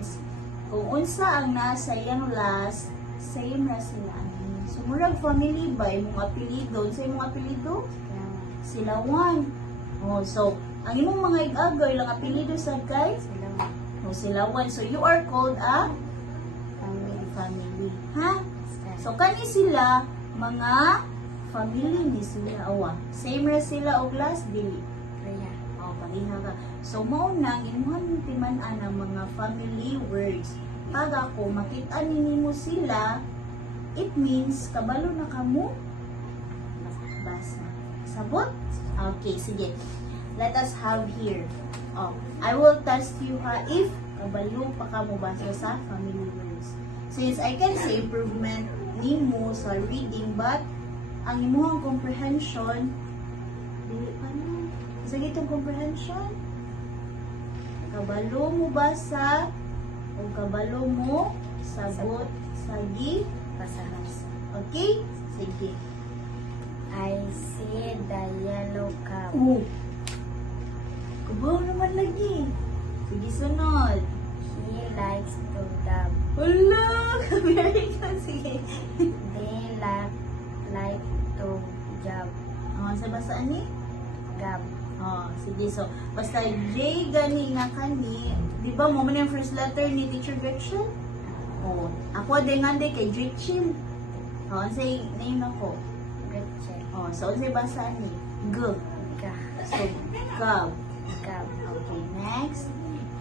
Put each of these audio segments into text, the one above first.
words, kung unsa ang nasa iyang last, same ra sila ani. So murag family ba imong apelyido, sa imong apelyido? Silawan. Oh, so ang imong mga ig-agay lang apelyido sa guys? Oh, Silawan. So you are called a family. Ha? So kani sila mga family ni sila awa. Same ra sila og last dili. Oh, pareha ka. So mao nang imuhang timan-an ang mga family words. Pag ako makita ninyo sila, it means kabalo na kamo basa. Sabot? Okay, sige. Let us have here. Oh, I will test you ha if kabalo pa kamo basa sa family words. Since I can see improvement nimo sa reading, but ang imong comprehension dili pa na. Sa gitong comprehension, kabalo mo basa o kabalo mo sagot sa basa. Okay? Sige. I see the yellow cup. Oh. Kabaw naman lagi. Sige, sunod. He likes to dab. Hala! Very good. Sige. They like to jab. Sa basaan ni? Gab. Sige. So, basta J gani nga kani, di ba mo man yung first letter ni Teacher Gretchen? Ako din nga kay Gretchen. Say name ako. Gretchen. So, say basaan ni? G. Ga. So, gab. Gab. Okay, next.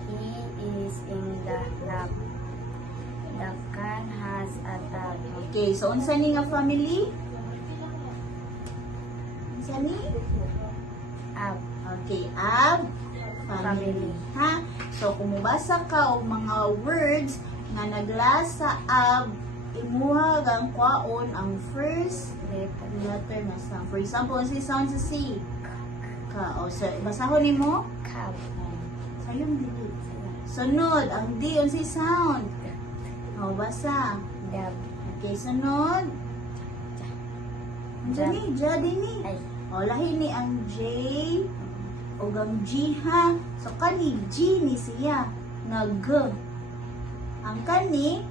He is in the lab. The can has a tag. Okay, so unsa ni nga family? Unsa ni? Ab. Okay, ab family. Ha? So kung mubasa ka og mga words nga naglas sa ab, imuha gang kwaon ang first letter na sound. For example, unsa sound sa C? Ka. So basahon nimo? Cab. Sayong dili. Sunod, ang D unsa sound? Basa. Dab. Okay, sunod. Unsa ni? Ja din ni. Ay. Lahi ni ang J o ang G ha. So kani G ni siya na G. Ang kani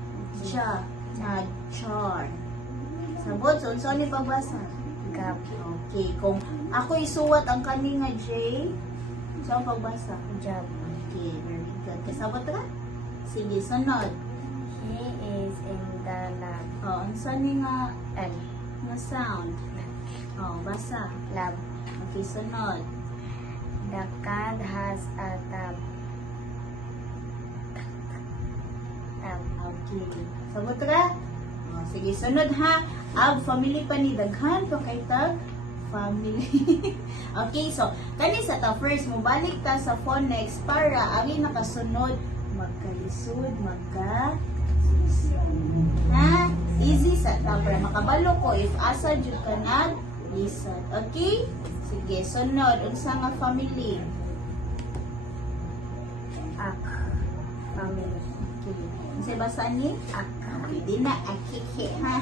ja na char. Sabot, so unsa ni pagbasa? Gab. Okay, kung ako isuwat ang kani nga J, so ang pagbasa? Jab. Okay, very good. Kasabot ka? Sige, sunod. He is in the lab. Unsa ni nga L. nga sound? Basa. Lab. Okay, sunod. The cat has a tab. Tab. Okay. Sabot ka? Sige, sunod ha. Ab, family pa ni daghan pa kay tag family. Okay, so kani sa ta first mo balik ta sa phonics para ang nakasunod magkalisod, ha? Easy sa ta para makabalo ko if asa jud ka nag-lisod. Okay? Sige, sunod unsa nga family? Ak. Family. Okay. Unsa basaan ni? Ak. Okay, di na akiki ha.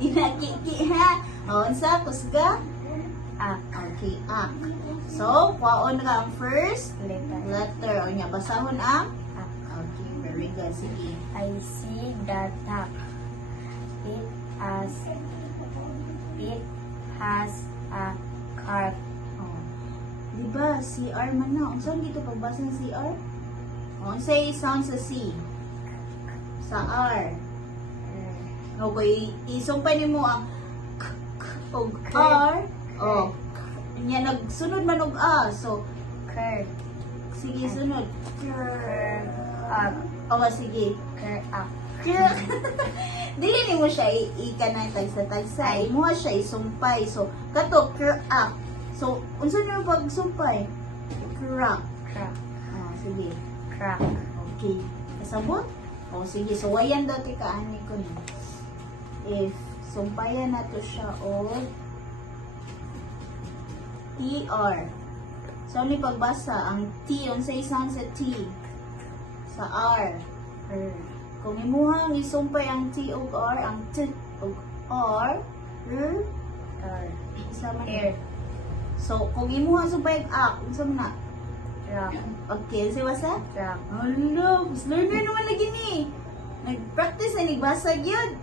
Di na akiki ha. Unsa kusga? Ak. Okay, ak. So, kwaon ka ang first Letter. letter. O niya, basahon ang? Ak. Okay, very good. Sige. I see the duck. It has a carp. Diba, CR man na. Unsa dito pagbasa ng CR? Unsay sound sa C? Sa R. Okay, isumpay nimo ang k og R. Nya nagsunod man og A. So, Curd. sige, sunod. Curd up. Sige. Curd up. Dili ni mo siya ikanay tagsa-tagsa. Imo siya isumpay. So, kato up. So, unsa na yung pagsumpay? Crack. Crack. Sige. Crack. Okay. Kasabot? Sige. So, wayan daw kay kaani ko na. If sumpayan na to siya o ER. So, ni pagbasa, ang T, unsay sound sa T? Sa R. Kung imuhang isumpay ang T o R, ang T o R, R. Sama Air. So, kung imuhang sumpay ang A, unsa man na? Rock. Okay, si wasa? Rock. Hello, learner naman lagi ni. Nag-practice na nagbasag yun.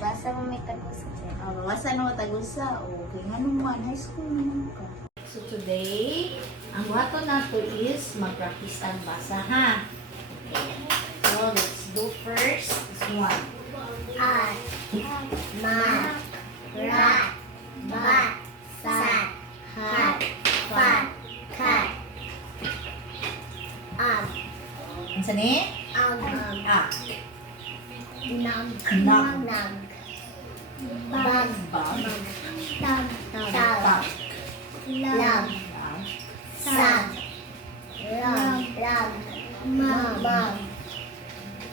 Basta mo may tagus dyan. Mabasa na matagusa. Okay, nga naman, high school naman ka. So today, ang wato na to is mag-practice ang basa, ha? Okay. So let's do first this one. At. Ma. Rat. Bat. Sat. Hat. Fat. Cat. Ang sani? Am. Ah. Nam. Nam. Nam. Bag. Bag. Tag. Tag. Lam. Sag. Lam. Lam. Mam.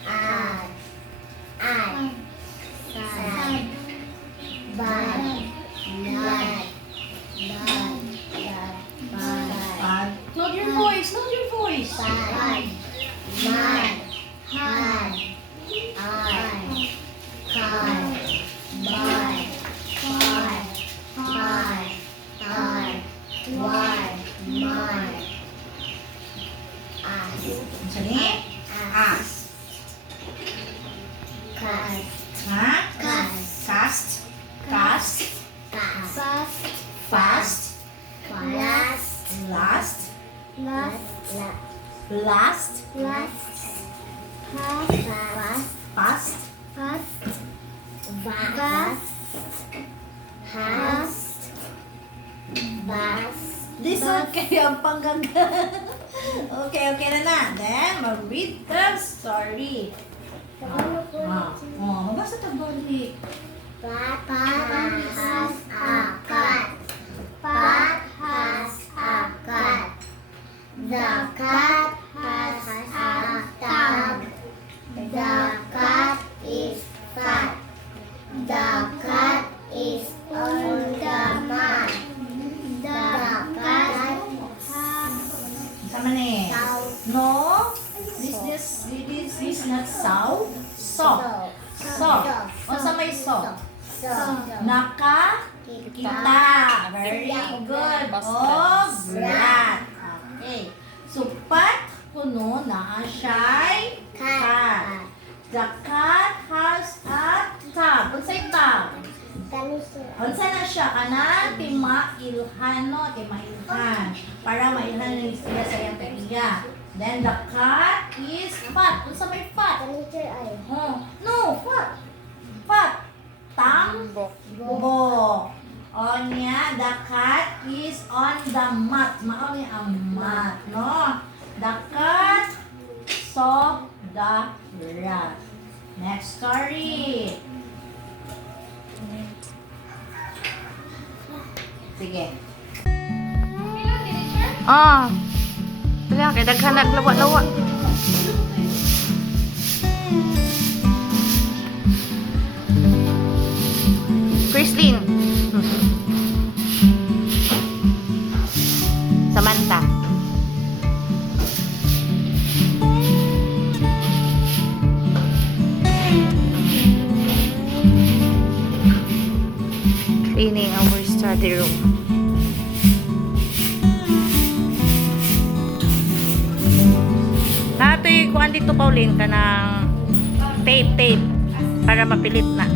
At. At. Sad. Bad. Lad. Bad. Bad. Bad. Load your voice. Load your voice. Bad. Mad. Had. Ay. Kad. Bad. Bad. Bad. Tad. War. Mar. As. Ang sani? As. Kas. Ha? Kas. Cast. Cast. Kas. Fast. Last. Last. Last. Last. Last. Past. Fast. Vast. Hast. Bast. Listen kayo ang pangganda. Okay na. Then, mag-read the story. Mabasa tagbalik. Pat has a cat. Pat has a cat. The cat has a tag. The cat is fat. The cat is on the mat. The cat Sama ni. has No. This is not saw. So. O sa may so. Naka. Kita. Very good. Oh, brat. Okay. So, pat kuno na siya'y cat. The cat has a tag. Unsay tag? Unsa na siya kana timailhano, timailhan. Para mailhan ni siya sa iyang tagiya. Then the cat is fat. Unsa may fat? Oh, no, fat. Fat. Tambok. O niya, the cat is on the mat. Mao ni ang mat, no? The cat saw the rat. Next story. Sige. Wala, kaya daghan naglawa-lawa. Christine. Samantha. Cleaning our study room. Natoy kuan dito Pauline ka ng tape para mapilit na.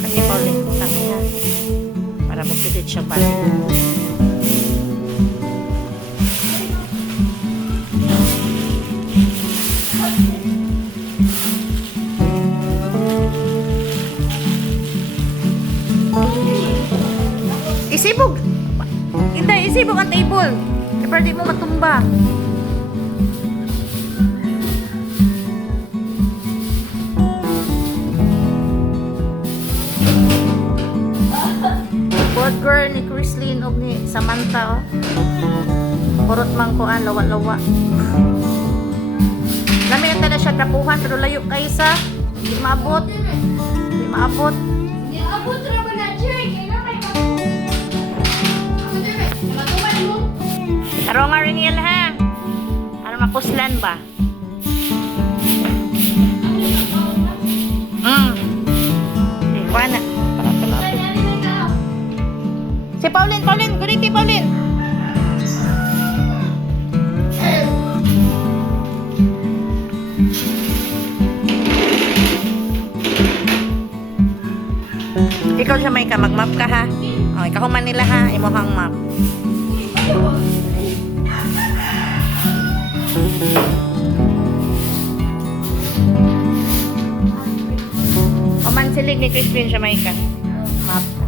Kasi Pauline sabi niya para mapilit siya pa. Isibog! Hindi, isibog ang table. Para di mo matumba. Board girl ni Chrislyn o ni Samantha, oh. Purot man ko ang lawa-lawa. Namin na siya trapuhan, pero layo kaysa. Hindi maabot. Hindi maabot. Taro nga rin yan ha. Para mapuslan ba? Kuha na. Si Pauline, guniti Pauline. Ikaw siya may ka, mag-map ka ha. O, ikaw man nila ha, imuhang map. O man silig ni Christine siya may ka. Map ka.